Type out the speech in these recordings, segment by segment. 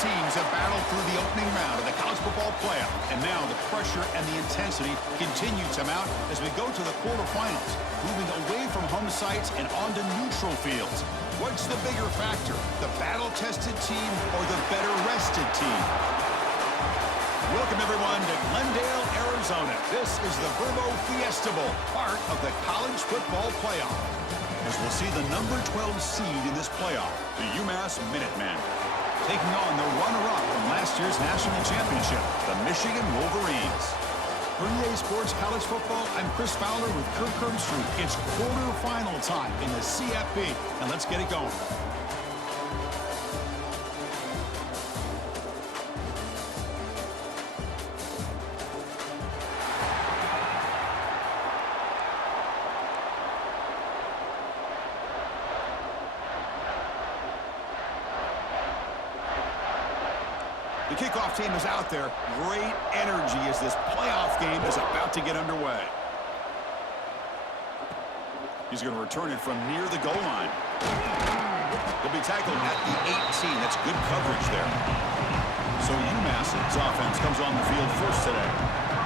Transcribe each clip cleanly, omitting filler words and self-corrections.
teams have battled through the opening round of the college football playoff, and now the pressure and the intensity continue to mount as we go to the quarterfinals, moving away from home sites and onto neutral fields. What's the bigger factor, the battle-tested team or the better-rested team? Welcome, everyone, to Glendale, Arizona. This is the Verbo Fiesta Bowl, part of the college football playoff, as we'll see the number 12 seed in this playoff, the UMass Minutemen, taking on the runner-up from last year's national championship, the Michigan Wolverines. For EA Sports College Football, I'm Chris Fowler with Kirk Herbstreit. It's quarterfinal time in the CFP, and let's get it going. The kickoff team is out there. Great energy as this playoff game is about to get underway. He's going to return it from near the goal line. He'll be tackled at the 18. That's good coverage there. So UMass's offense comes on the field first today.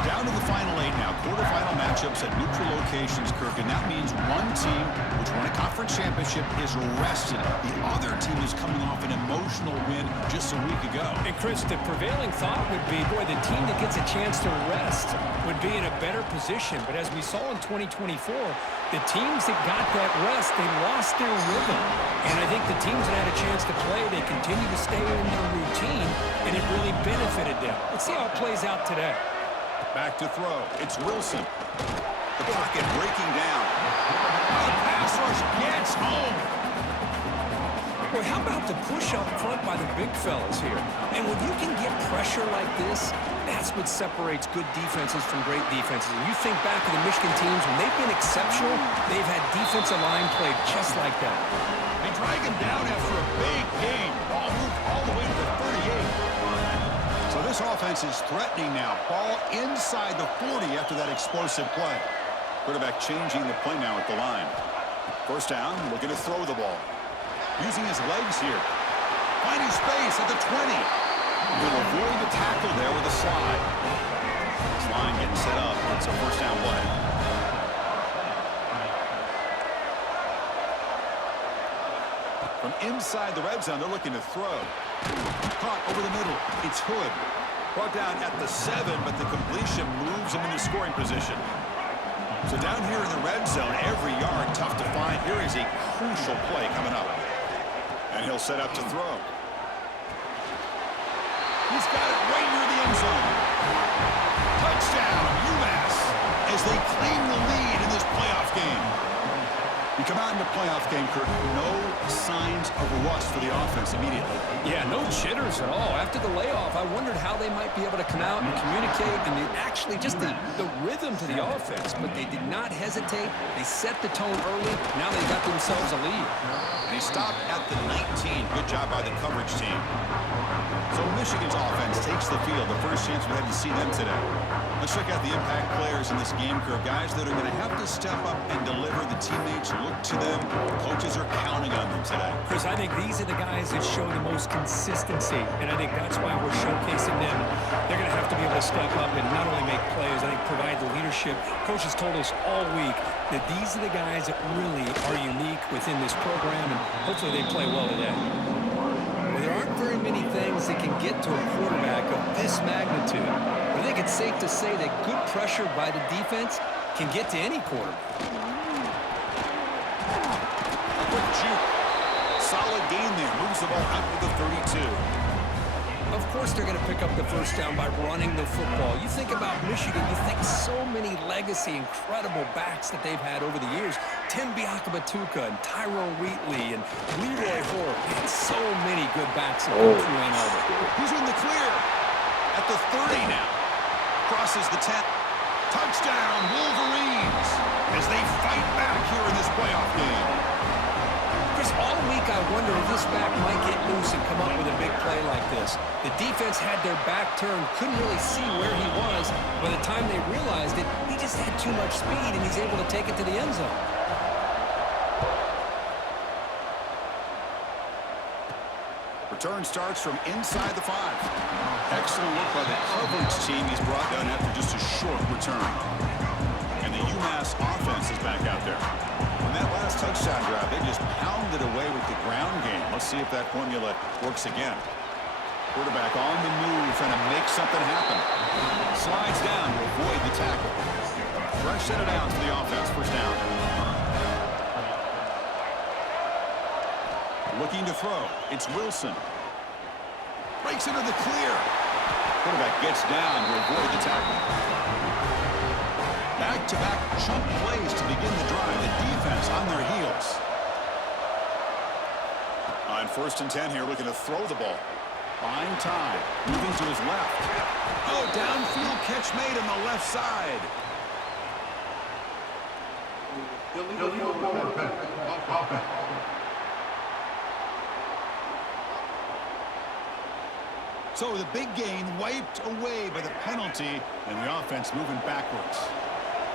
Down to the final 8 now. Quarterfinal matchups at neutral locations, Kirk. And that means one team, which won a conference championship, is rested. The other team is coming off an emotional win just a week ago. And Chris, the prevailing thought would be, boy, the team that gets a chance to rest would be in a better position. But as we saw in 2024, the teams that got that rest, they lost their rhythm. And I think the teams that had a chance to play, they continue to stay in their routine, and it really benefited them. Let's see how it plays out today. Back to throw. It's Wilson. The pocket breaking down. The pass rush gets home. Boy, how about the push up front by the big fellas here? And when you can get pressure like this, that's what separates good defenses from great defenses. And you think back to the Michigan teams, when they've been exceptional, they've had defensive line play just like that. They drag him down after a big game. Ball moved all the way to the 38. So this offense is threatening now. Ball inside the 40 after that explosive play. Quarterback changing the play now at the line. First down, looking to throw the ball. Using his legs here. Finding space at the 20. He'll avoid the tackle there with a slide. This line getting set up. It's a first down play. From inside the red zone, they're looking to throw. Caught over the middle. It's Hood. Brought down at the 7, but the completion moves him into scoring position. So down here in the red zone, every yard tough to find. Here is a crucial play coming up. And he'll set up to throw. He's got it right near the end zone. Touchdown, UMass, as they claim the lead in this playoff game. You come out in the playoff game, Kirk, no signs of rust for the offense immediately. Yeah, no jitters at all. After the layoff, I wondered how they might be able to come out and communicate, and actually just the rhythm to the offense. But they did not hesitate. They set the tone early. Now they got themselves a lead. And he stopped at the 19. Good job by the coverage team. So Michigan's offense takes the field. The first chance we had to see them today. Let's check out the impact players in this game, Kirk. Guys that are going to have to step up and deliver. The teammates look to them. Coaches are counting on them today. Chris, I think these are the guys that show the most consistency, and I think that's why we're showcasing them. They're going to have to be able to step up and not only make plays, I think provide the leadership. Coach has told us all week that these are the guys that really are unique within this program, and hopefully they play well today. Well, there aren't very many things that can get to a quarterback of this magnitude. But I think it's safe to say that good pressure by the defense can get to any quarterback. Quick juke. Solid gain there. Moves the ball out to the 32. Of course they're going to pick up the first down by running the football. You think about Michigan, you think so many legacy, incredible backs that they've had over the years. Tim Biakabatuka and Tyrone Wheatley and Leroy Hoare. And so many good backs that come through Ann Arbor. He's in the clear. At the 30 now. Crosses the 10. Touchdown, Wolverines, as they fight back here in this playoff game. Chris, all week I wonder if this back might get loose and come up with a big play like this. The defense had their back turned, couldn't really see where he was. By the time they realized it, he just had too much speed, and he's able to take it to the end zone. Return starts from inside the 5. Excellent work by the coverage team. He's brought down after just a short return. And the UMass offense is back out there. On that last touchdown drive, they just pounded away with the ground game. Let's see if that formula works again. Quarterback on the move, trying to make something happen. Slides down to avoid the tackle. Fresh set of downs for the offense. First down. Looking to throw. It's Wilson. Breaks into the clear. Quarterback gets down to avoid the tackle. Back-to-back chunk plays to begin the drive. The defense on their heels. On 1st and 10 here, looking to throw the ball. Buying time. Moving to his left. Oh, downfield catch made on the left side. So the big gain wiped away by the penalty, and the offense moving backwards.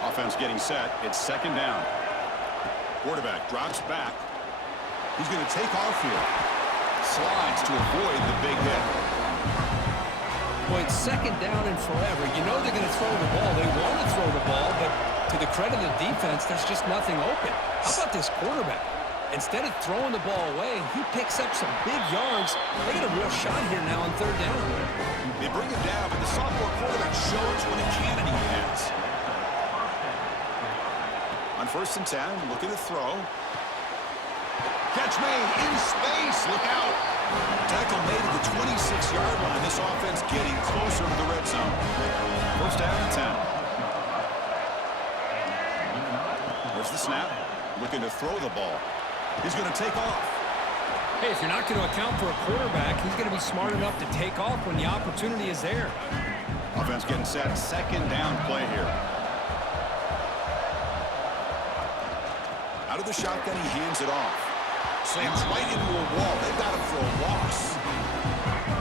Offense getting set. It's 2nd down. Quarterback drops back. He's going to take off here. Slides to avoid the big hit. Boy, it's 2nd down and forever. You know they're going to throw the ball. They want to throw the ball, but to the credit of the defense, there's just nothing open. How about this quarterback? Instead of throwing the ball away, he picks up some big yards. They get a real shot here now on 3rd down. They bring him down, but the sophomore quarterback shows what a cannon he has. On 1st and 10, looking to throw. Catch made in space. Look out. Tackle made at the 26-yard line. This offense getting closer to the red zone. 1st down and 10. There's the snap. Looking to throw the ball. He's going to take off. Hey, if you're not going to account for a quarterback, he's going to be smart enough to take off when the opportunity is there. Offense getting set. 2nd down play here. Out of the shotgun, he hands it off. Slams right into a wall. They've got him for a loss.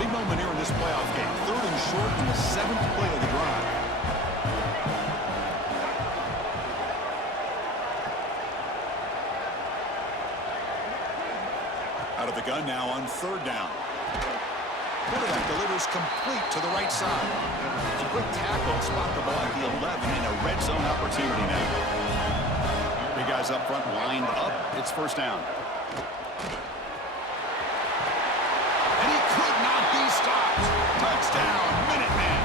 Big moment here in this playoff game. 3rd and short in the 7th play of the drive. Out of the gun now on 3rd down. Quarterback delivers complete to the right side. It's a quick tackle and spot the ball at the 11 in a red zone opportunity now. Big guys up front lined up. It's 1st down. And he could not be stopped. Touchdown, Minutemen.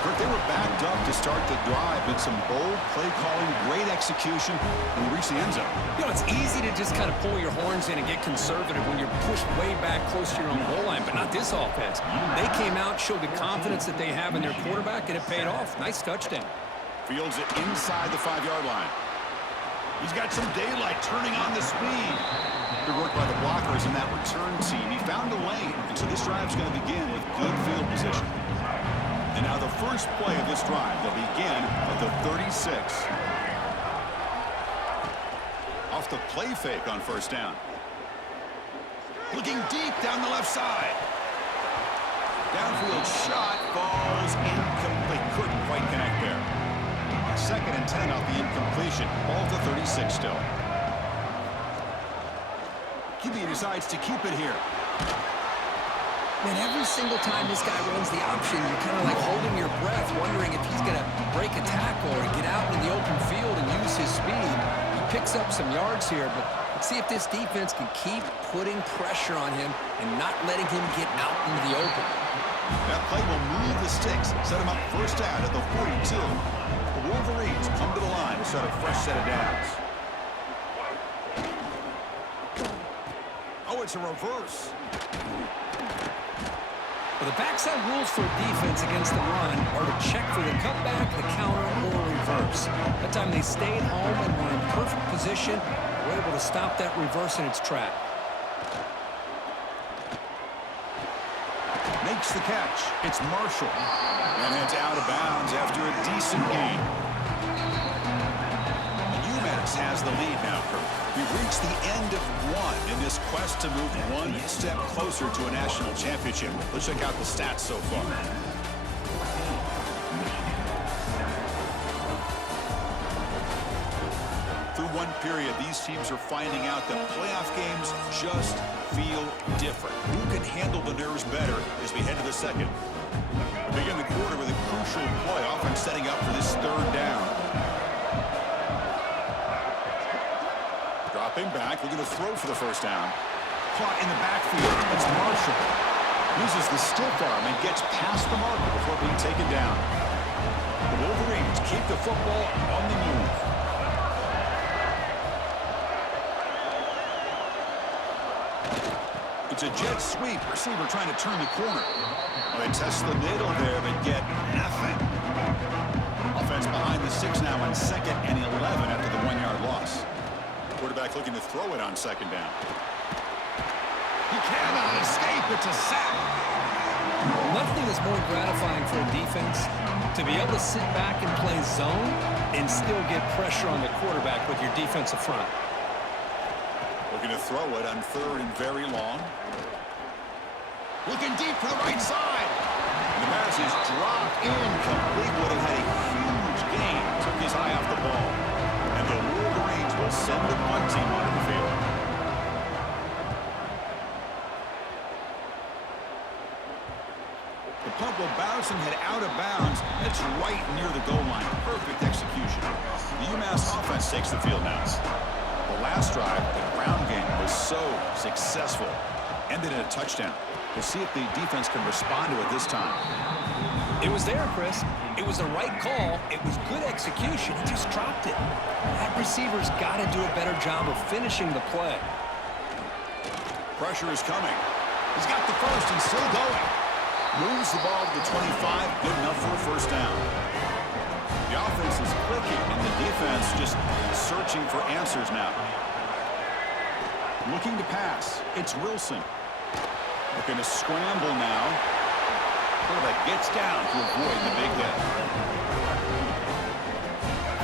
Kirk, they were backed up to start the drive, but some bold play calling, great execution, and they reached the end zone. You know, it's easy to just kind of pull your horns in and get conservative when you're pushed way back close to your own goal line, but not this offense. They came out, showed the confidence that they have in their quarterback, and it paid off. Nice touchdown. Fields it inside the 5-yard line. He's got some daylight, turning on the speed. Good work by the blockers in that return team. He found a lane, and so this drive's going to begin with good field position. And now the first play of this drive, they'll begin at the 36. Off the play fake on 1st down. Looking deep down the left side. Downfield shot falls incomplete. Couldn't quite connect there. 2nd and 10 off the incompletion. Ball to 36 still. QB decides to keep it here. Man, every single time this guy runs the option, you're kind of like holding your breath, wondering if he's going to break a tackle or get out in the open field and use his speed. He picks up some yards here, but let's see if this defense can keep putting pressure on him and not letting him get out into the open. That play will move the sticks, set him up 1st down at the 42. The Wolverines come to the line to start a fresh set of downs. Oh, it's a reverse. Well, the backside rules for defense against the run are to check for the cutback, the counter, or reverse. That time they stayed home and were in perfect position. They were able to stop that reverse in its track. Makes the catch. It's Marshall. And it's out of bounds after a decent gain. UMass has the lead now, Kirk. We've reached the end of one in this quest to move one step closer to a national championship. Let's check out the stats so far. Through one period, these teams are finding out that playoff games just feel different. Who can handle the nerves better as we head to the second? We begin the quarter with a crucial play, offense setting up for this third down. Dropping back, looking to throw for the first down. Caught in the backfield. It's Marshall. Uses the stiff arm and gets past the marker before being taken down. The Wolverines keep the football on the move. It's a jet sweep. Receiver trying to turn the corner. Well, they test the middle there, but get nothing. Offense behind the 6 now on 2nd and 11 after the 1-yard loss. Quarterback looking to throw it on 2nd down. He cannot escape. It's a sack. Nothing is more gratifying for a defense to be able to sit back and play zone and still get pressure on the quarterback with your defensive front. Looking to throw it on 3rd and very long. Looking deep for the right side. The pass is dropped incomplete. Would have had a huge gain. Took his eye off the ball. And the Wolverines will send the punt team onto the field. The punt will bounce and head out of bounds. It's right near the goal line. Perfect execution. The UMass offense takes the field now. The last drive, the ground game, was so successful. Ended in a touchdown. We'll see if the defense can respond to it this time. It was there, Chris. It was the right call. It was good execution. He just dropped it. That receiver's got to do a better job of finishing the play. Pressure is coming. He's got the first and still going. Moves the ball to the 25. Good enough for a first down. The offense is clicking, and the defense just searching for answers now. Looking to pass. It's Wilson. Looking to scramble now. Quarterback gets down to avoid the big hit.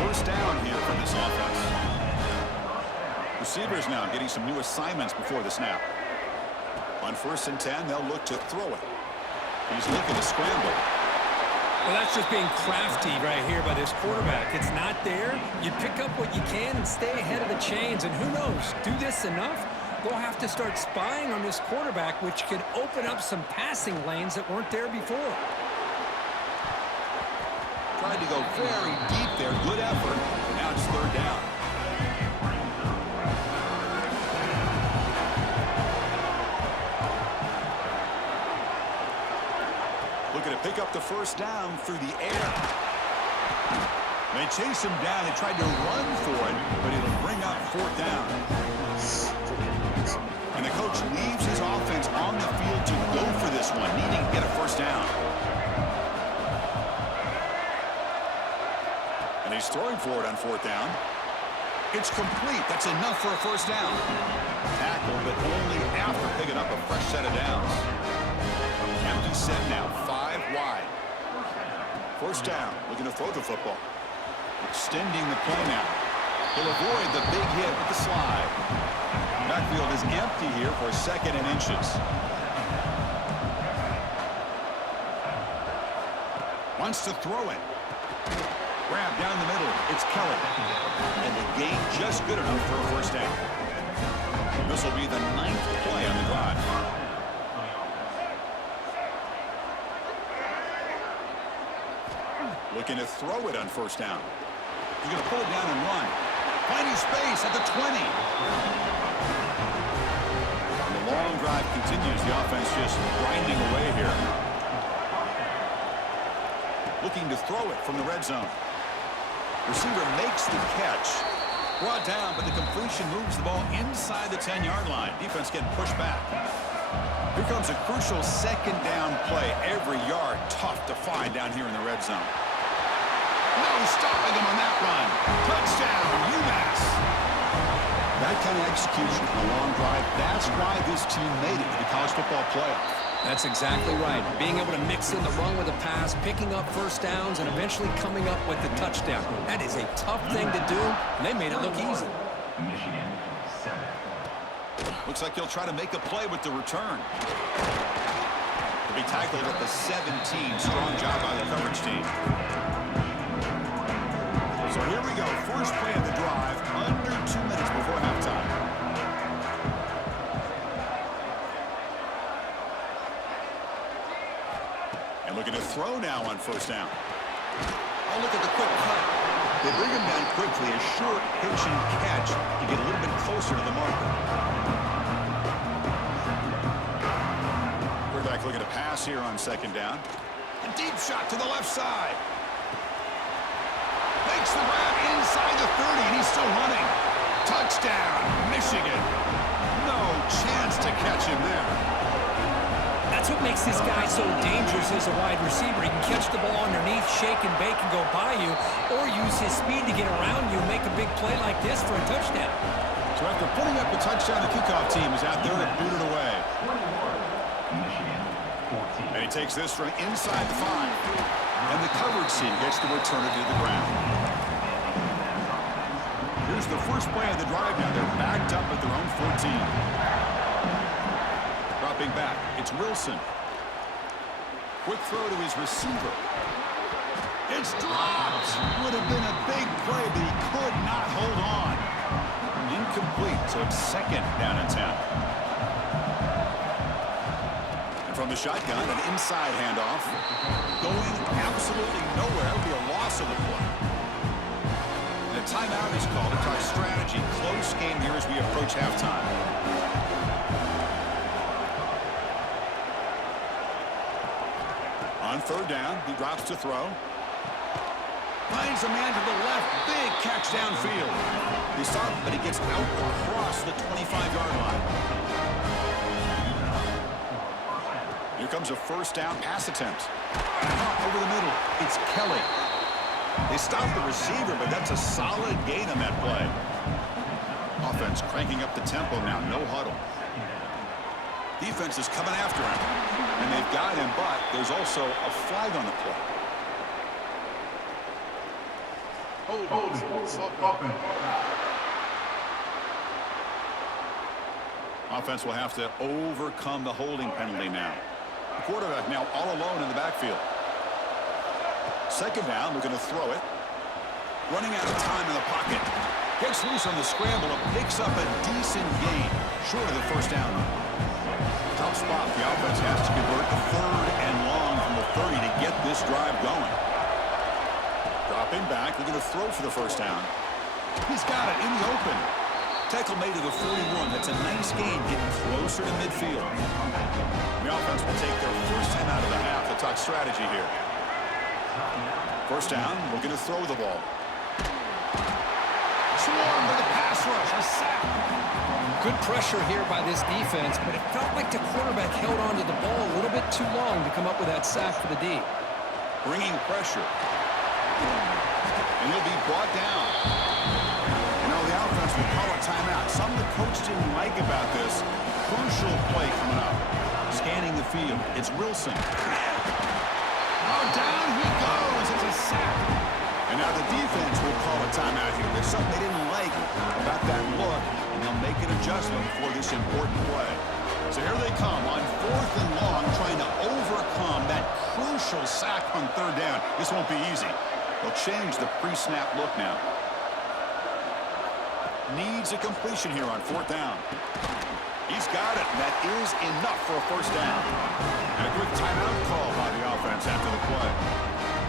First down here for this offense. Receivers now getting some new assignments before the snap. On 1st and 10, they'll look to throw it. He's looking to scramble. Well, that's just being crafty right here by this quarterback. It's not there. You pick up what you can and stay ahead of the chains. And who knows, do this enough, they'll have to start spying on this quarterback, which could open up some passing lanes that weren't there before. Tried to go very deep there. Good effort. Now it's 3rd down. Looking to pick up the first down through the air. They chase him down. They tried to run for it, but it'll bring up 4th down. And the coach leaves his offense on the field to go for this one, needing to get a first down. And he's throwing for it on 4th down. It's complete. That's enough for a first down. Tackle, but only after picking up a fresh set of downs. Empty set now, 5 wide. First down, looking to throw the football. Extending the play now. He'll avoid the big hit with the slide. Backfield is empty here for 2nd and inches. Wants to throw it. Grab down the middle. It's Kelly. And the gain just good enough for a first down. This will be the 9th play on the drive. Looking to throw it on 1st down. He's going to pull it down and run. Finding space at the 20. And the long drive continues. The offense just grinding away here. Looking to throw it from the red zone. Receiver makes the catch. Brought down, but the completion moves the ball inside the 10-yard line. Defense getting pushed back. Here comes a crucial 2nd down play. Every yard tough to find down here in the red zone. No stopping him on that run. Touchdown, UMass. That kind of execution on a long drive, that's why this team made it to the college football playoff. That's exactly right. Being able to mix in the run with the pass, picking up first downs, and eventually coming up with the touchdown. That is a tough thing to do, and they made it look easy. Looks like he'll try to make a play with the return. He'll be tackled at the 17. Strong job by the coverage team. So here we go. First play of the drive. Under 2 Looking to throw now on first down. Oh, look at the quick cut. They bring him down quickly, a short pitch and catch to get a little bit closer to the marker. Quarterback looking to pass here on second down. A deep shot to the left side. Makes the grab inside the 30, and he's still running. Touchdown, Michigan. No chance to catch him there. That's what makes this guy so dangerous as a wide receiver. He can catch the ball underneath, shake and bake and go by you, or use his speed to get around you and make a big play like this for a touchdown. So after putting up the touchdown, the kickoff team is out there to boot it away. And he takes this from inside the 5. And the coverage team gets the returner to the ground. Here's the first play of the drive now. They're backed up at their own 14. Dropping back, it's Wilson. Quick throw to his receiver. It's dropped. Would have been a big play, but he could not hold on. Incomplete, so it's second down and 10. And from the shotgun, an inside handoff. Going absolutely nowhere. It would be a loss of the play. And a timeout is called to talk strategy. Close game here as we approach halftime. On third down, he drops to throw. Finds a man to the left. Big catch downfield. He stopped, but he gets out across the 25-yard line. Here comes a first down pass attempt. Over the middle, it's Kelly. They stop the receiver, but that's a solid gain on that play. Offense cranking up the tempo now, no huddle. Defense is coming after him, and they've got him, but there's also a flag on the play. Offense will have to overcome the holding penalty now. The quarterback now all alone in the backfield. Second down, looking to throw it. Running out of time in the pocket. Gets loose on the scramble and picks up a decent gain. Short of the first down. Tough spot. The offense has to convert a third and long from the 30 to get this drive going. Dropping back, looking to throw for the first down. He's got it in the open. Tackle made to the 41. That's a nice gain, getting closer to midfield. The offense will take their first time out of the half to talk strategy here. First down, looking to throw the ball. Swarmed by the pass rush, a sack. Good pressure here by this defense, but it felt like the quarterback held on to the ball a little bit too long to come up with that sack for the D. Bringing pressure. And he'll be brought down. You know, the offense will call a timeout. Something the coach didn't like about this. Crucial play coming up. Scanning the field. It's Wilson. Oh, down he goes. It's a sack. And now the defense will call a timeout here. There's something they didn't like about that look, and they'll make an adjustment for this important play. So here they come on fourth and long, trying to overcome that crucial sack on third down. This won't be easy. They'll change the pre-snap look now. Needs a completion here on fourth down. He's got it. That is enough for a first down. And a quick timeout call by the offense after the play.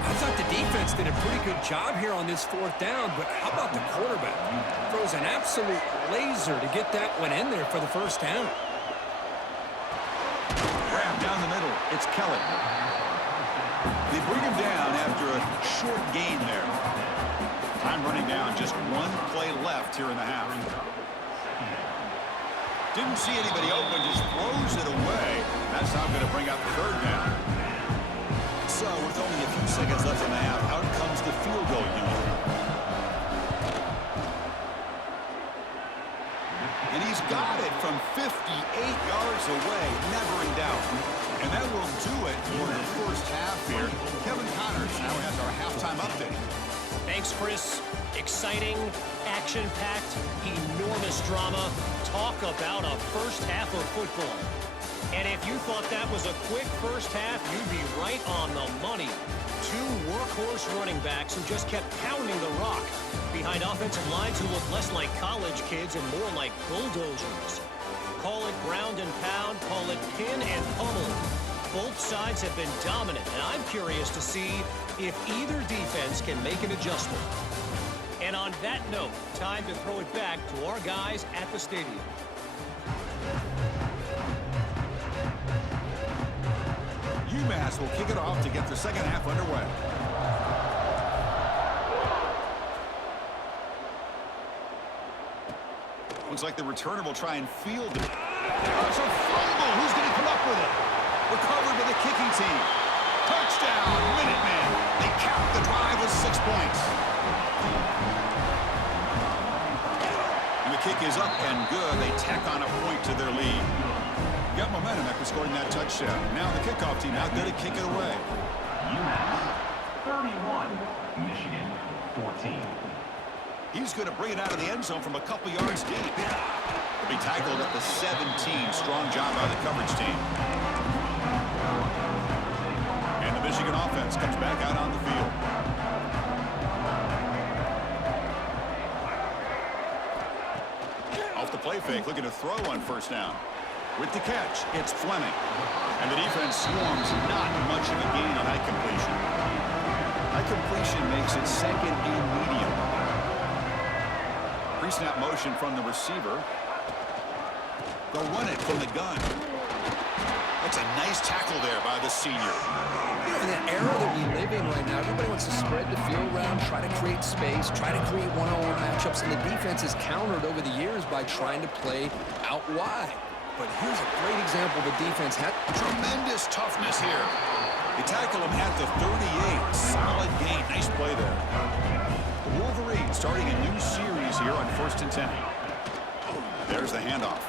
I thought the defense did a pretty good job here on this fourth down, but how about the quarterback? Throws an absolute laser to get that one in there for the first down. Grab down the middle. It's Kelly. They bring him down after a short gain there. Time running down. Just one play left here in the half. Didn't see anybody open. Just throws it away. That's not going to bring up third down. So with only a few seconds left in the half, out comes the field goal unit. And he's got it from 58 yards away, never in doubt. And that will do it for the first half here. Kevin Connors now has our halftime update. Thanks, Chris. Exciting, action-packed, enormous drama. Talk about a first half of football. And if you thought that was a quick first half, you'd be right on the money. Two workhorse running backs who just kept pounding the rock behind offensive lines who look less like college kids and more like bulldozers. Call it ground and pound, call it pin and pummel. Both sides have been dominant, and I'm curious to see if either defense can make an adjustment. And on that note, time to throw it back to our guys at the stadium. UMass will kick it off to get the second half underway. Looks like the returner will try and field it. It's a fumble. Who's going to come up with it? Recovered by the kicking team. Touchdown, Minutemen. They cap the drive with 6 points. And the kick is up and good. They tack on a point to their lead. Got momentum after scoring that touchdown. Now the kickoff team out there to kick it away. UMass 31, Michigan 14. He's going to bring it out of the end zone from a couple yards deep. He'll be tackled at the 17. Strong job by the coverage team. And the Michigan offense comes back out on the field. Off the play fake, looking to throw on first down. With the catch, it's Fleming. And the defense swarms, not much of a gain on that completion. That completion makes it second and medium. Pre-snap motion from the receiver. They'll run it from the gun. That's a nice tackle there by the senior. You know, in the era that we live in right now, everybody wants to spread the field around, try to create space, try to create one-on-one matchups, and the defense has countered over the years by trying to play out wide. But here's a great example the defense had. Tremendous toughness here. They tackle him at the 38. Solid gain. Nice play there. The Wolverines starting a new series here on 1st and 10. There's the handoff.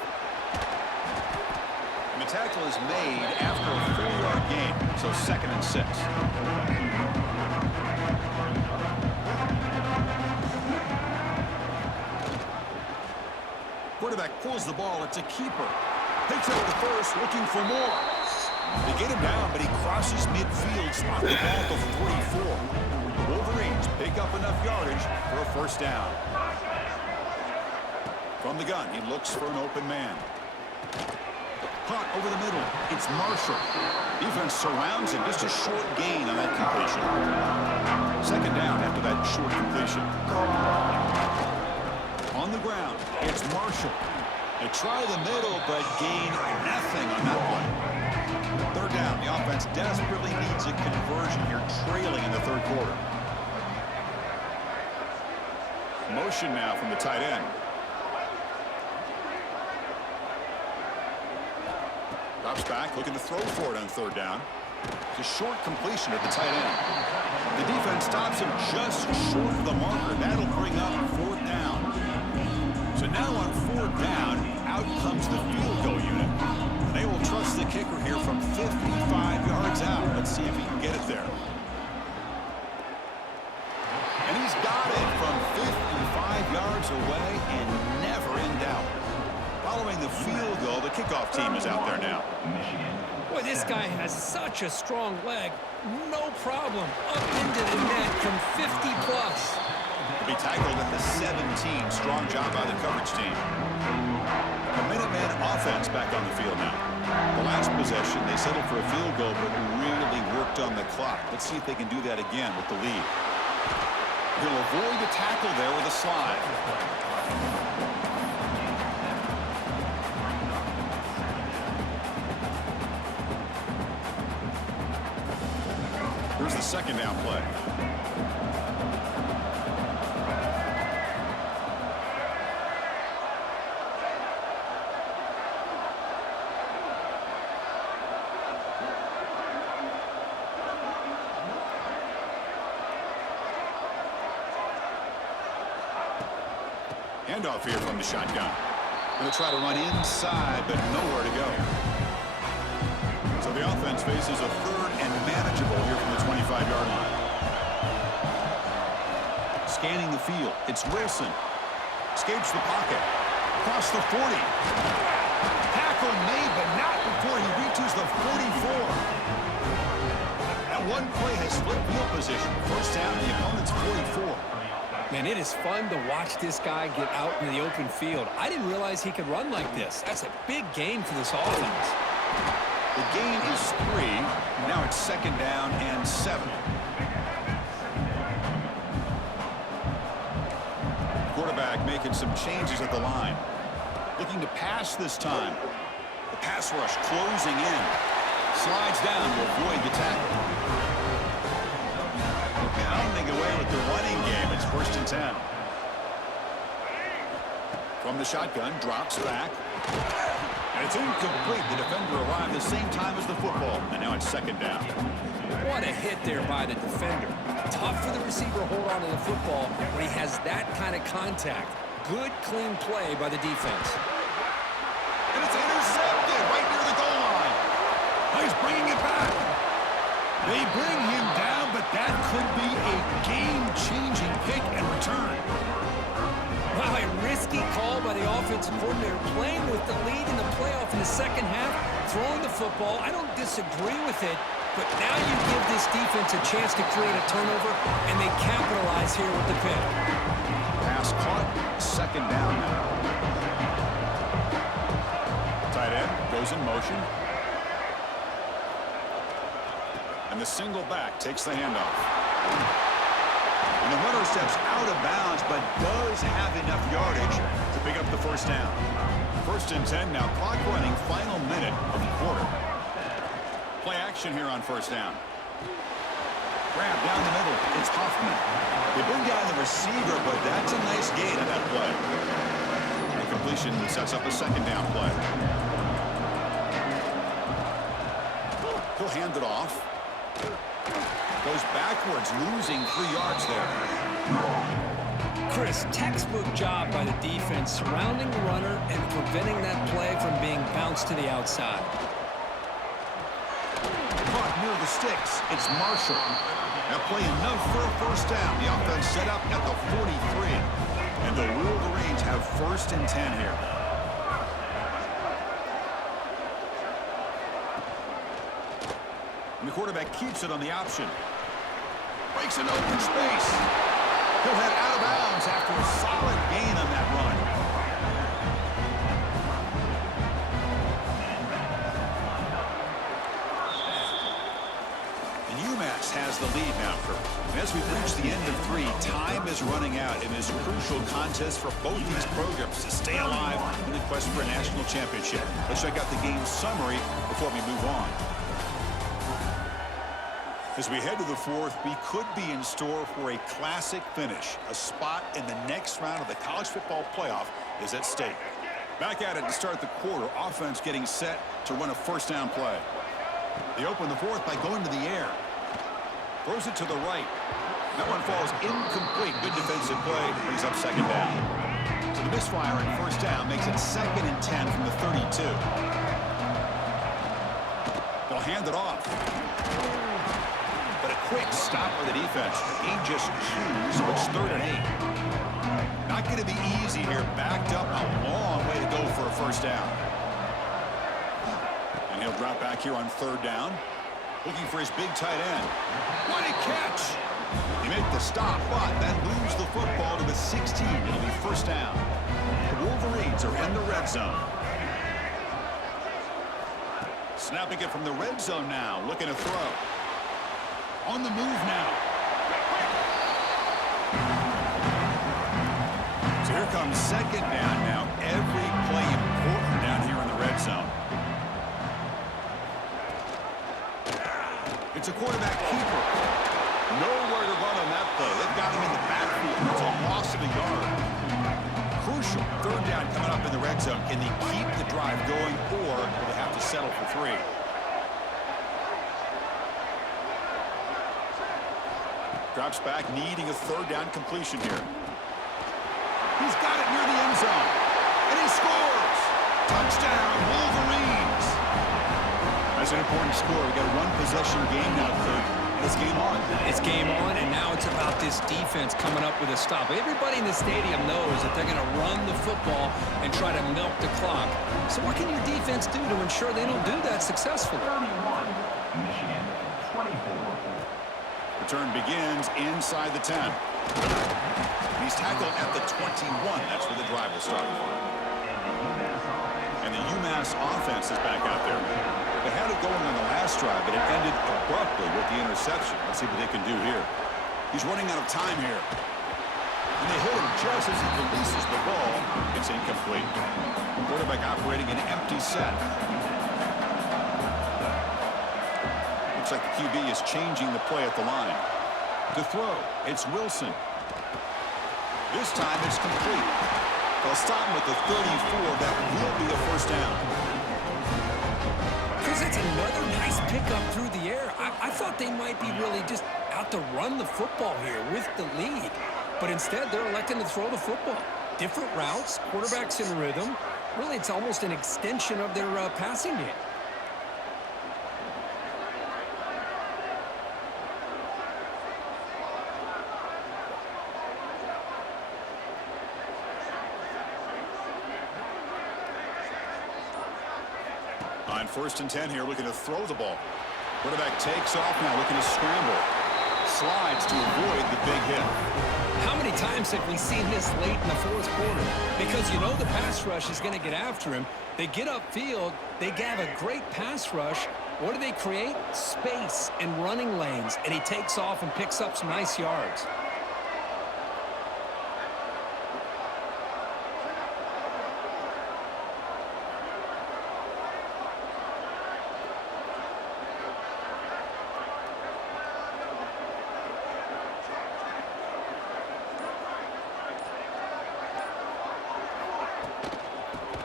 And the tackle is made after a 4-yard gain, so 2nd and 6. Quarterback pulls the ball. It's a keeper. Takes out the first, looking for more. They get him down, but he crosses midfield, spot the ball to 44. The Wolverines pick up enough yardage for a first down. From the gun, he looks for an open man. Caught over the middle. It's Marshall. Defense surrounds him. Just a short gain on that completion. Second down after that short completion. On the ground, it's Marshall. They try the middle, but gain nothing on that play. Third down, the offense desperately needs a conversion here, trailing in the third quarter. Motion now from the tight end. Drops back, looking to throw for it on third down. It's a short completion at the tight end. The defense stops him just short of the marker. That'll bring up 4th down. So now on 4th down, out comes the field goal unit. And they will trust the kicker here from 55 yards out. Let's see if he can get it there. And he's got it from 55 yards away and never in doubt. Following the field goal, the kickoff team is out there now. Boy, this guy has such a strong leg. No problem. Up into the net from 50-plus. Be tackled at the 17. Strong job by the coverage team. The Minutemen offense back on the field now. The last possession, they settled for a field goal, but really worked on the clock. Let's see if they can do that again with the lead. He'll avoid the tackle there with a slide. Here's the second down play. Handoff here from the shotgun. Going to try to run inside, but nowhere to go. So the offense faces a 3rd and manageable here from the 25-yard line. Scanning the field, it's Wilson. Escapes the pocket. Across the 40. Tackle made, but not before he reaches the 44. That one play has split field position. First down, the opponent's 44. Man, it is fun to watch this guy get out in the open field. I didn't realize he could run like this. That's a big gain for this offense. The gain is 3. Now it's 2nd down and 7. Quarterback making some changes at the line. Looking to pass this time. The pass rush closing in. Slides down to avoid the tackle. Pounding away with the running game. It's 1st and 10. From the shotgun, drops back. And it's incomplete. The defender arrived the same time as the football. And now it's 2nd down. What a hit there by the defender. Tough for the receiver to hold on to the football when he has that kind of contact. Good, clean play by the defense. And it's intercepted right near the goal line. He's bringing it back. They bring him down, but that could be a game-changing pick and return. Wow, a risky call by the offensive coordinator, playing with the lead in the playoff in the 2nd half, throwing the football. I don't disagree with it, but now you give this defense a chance to create a turnover, and they capitalize here with the pick. Pass caught, 2nd down now. Tight end goes in motion. And the single back takes the handoff. And the runner steps out of bounds, but does have enough yardage to pick up the 1st down. 1st and 10 now. Clock running, final minute of the quarter. Play action here on 1st down. Grab down the middle. It's Huffman. They bring down the receiver, but that's a nice gain on that play. And completion sets up a 2nd down play. He'll hand it off. Goes backwards, losing 3 yards there. Chris, textbook job by the defense, surrounding the runner and preventing that play from being bounced to the outside. Caught near the sticks. It's Marshall. Now play enough for a 1st down. The offense set up at the 43. And the Wolverines have 1st and 10 here. And the quarterback keeps it on the option. Breaks an open space. He'll head out of bounds after a solid gain on that run. And UMass has the lead now, Kirk. And as we've reached the end of 3, time is running out in this crucial contest for both these programs to stay alive in the quest for a national championship. Let's check out the game summary before we move on. As we head to the 4th, we could be in store for a classic finish. A spot in the next round of the college football playoff is at stake. Back at it to start the quarter. Offense getting set to run a 1st down play. They open the 4th by going to the air. Throws it to the right. That one falls incomplete. Good defensive play. Brings up 2nd down. So the misfire at 1st down makes it 2nd and 10 from the 32. They'll hand it off. But a quick stop by the defense. He just chews, so it's 3rd and 8. Not going to be easy here. Backed up, a long way to go for a 1st down. And he'll drop back here on 3rd down. Looking for his big tight end. What a catch! He made the stop, but then moves the football to the 16. It'll be 1st down. The Wolverines are in the red zone. Snapping it from the red zone now. Looking to throw. On the move now. So here comes 2nd down now. Every play important down here in the red zone. It's a quarterback keeper. Nowhere to run on that play. They've got him in the backfield. It's a loss of a yard. Crucial 3rd down coming up in the red zone. Can they keep the drive going, or will they have to settle for 3? Drops back, needing a 3rd down completion here. He's got it near the end zone. And he scores! Touchdown, Wolverines! That's an important score. We've got a 1-possession game now, Kirk. And it's game on. It's game on, and now it's about this defense coming up with a stop. Everybody in the stadium knows that they're going to run the football and try to milk the clock. So what can your defense do to ensure they don't do that successfully? 31, Michigan, 24. Return begins inside the 10. He's tackled at the 21. That's where the drive will start. And the UMass offense is back out there. They had it going on the last drive, but it ended abruptly with the interception. Let's see what they can do here. He's running out of time here. And they hit him just as he releases the ball. It's incomplete. Quarterback operating an empty set. Looks like the QB is changing the play at the line. To throw, it's Wilson. This time it's complete. They'll stop him with the 34. That will be a first down. Chris, it's another nice pickup through the air. I thought they might be really just out to run the football here with the lead. But instead, they're electing to throw the football. Different routes, quarterbacks in rhythm. Really, it's almost an extension of their passing game. On 1st and 10 here, looking to throw the ball. Quarterback takes off now, looking to scramble. Slides to avoid the big hit. How many times have we seen this late in the fourth quarter? Because you know the pass rush is going to get after him. They get upfield. They have a great pass rush. What do they create? Space and running lanes. And he takes off and picks up some nice yards.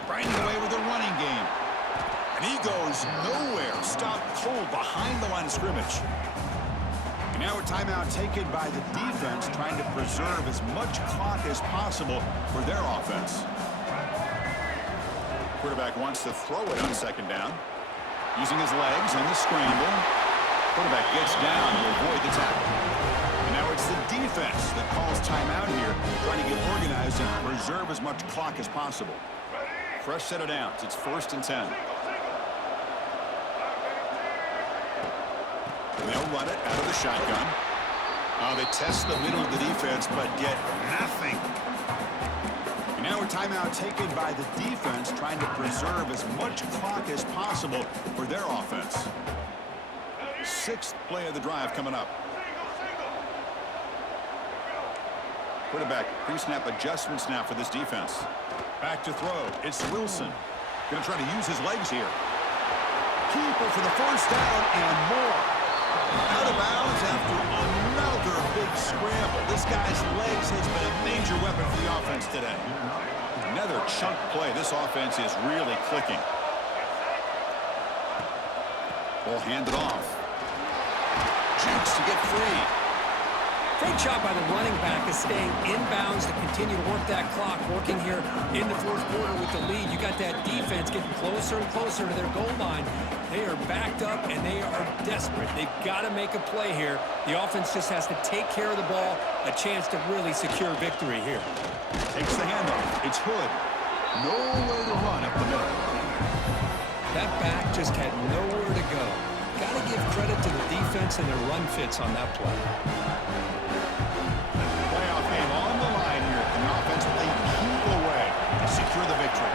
Grinding away with a running game. And he goes nowhere. Stopped cold behind the line of scrimmage. And now a timeout taken by the defense, trying to preserve as much clock as possible for their offense. Quarterback wants to throw it on 2nd down. Using his legs on the scramble. Quarterback gets down to avoid the tackle. And now it's the defense that calls timeout here, trying to get organized and preserve as much clock as possible. Fresh set of downs. It's 1st and 10. They'll run it out of the shotgun. They test the middle of the defense, but get nothing. And now a timeout taken by the defense, trying to preserve as much clock as possible for their offense. 6th play of the drive coming up. Quarterback pre-snap adjustments now for this defense. Back to throw. It's Wilson. Going to try to use his legs here. Keeper for the first down and more. Out of bounds after another big scramble. This guy's legs has been a major weapon for the offense today. Another chunk play. This offense is really clicking. Ball handed off. Jukes to get free. Great job by the running back of staying inbounds to continue to work that clock, working here in the fourth quarter with the lead. You got that defense getting closer and closer to their goal line. They are backed up, and they are desperate. They've got to make a play here. The offense just has to take care of the ball, a chance to really secure victory here. Takes the handoff. It's Hood. Nowhere to run up the middle. That back just had nowhere to go. Got to give credit to the defense and their run fits on that play. Playoff game on the line here. And the offense will keep away to secure the victory.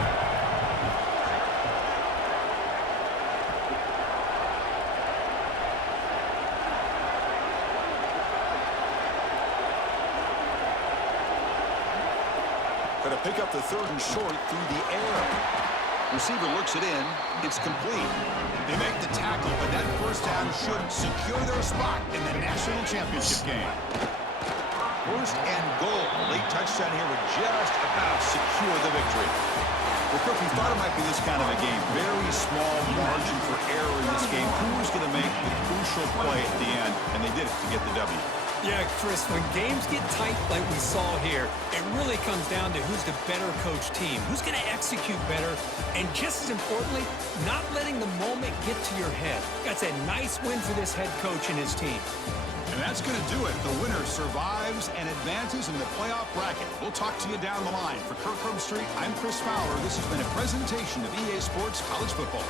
Going to pick up the 3rd and short through the air. Receiver looks it in. It's complete. They make the tackle, but that first down should secure their spot in the national championship game. 1st and goal. Late touchdown here would just about secure the victory. Well, Cook, we thought it might be this kind of a game. Very small margin for error in this game. Who was going to make the crucial play at the end? And they did it to get the W. Yeah, Chris, when games get tight like we saw here, it really comes down to who's the better coached team, who's going to execute better, and just as importantly, not letting the moment get to your head. That's a nice win for this head coach and his team. And that's going to do it. The winner survives and advances in the playoff bracket. We'll talk to you down the line. For Kirk Herbstreit, I'm Chris Fowler. This has been a presentation of EA Sports College Football.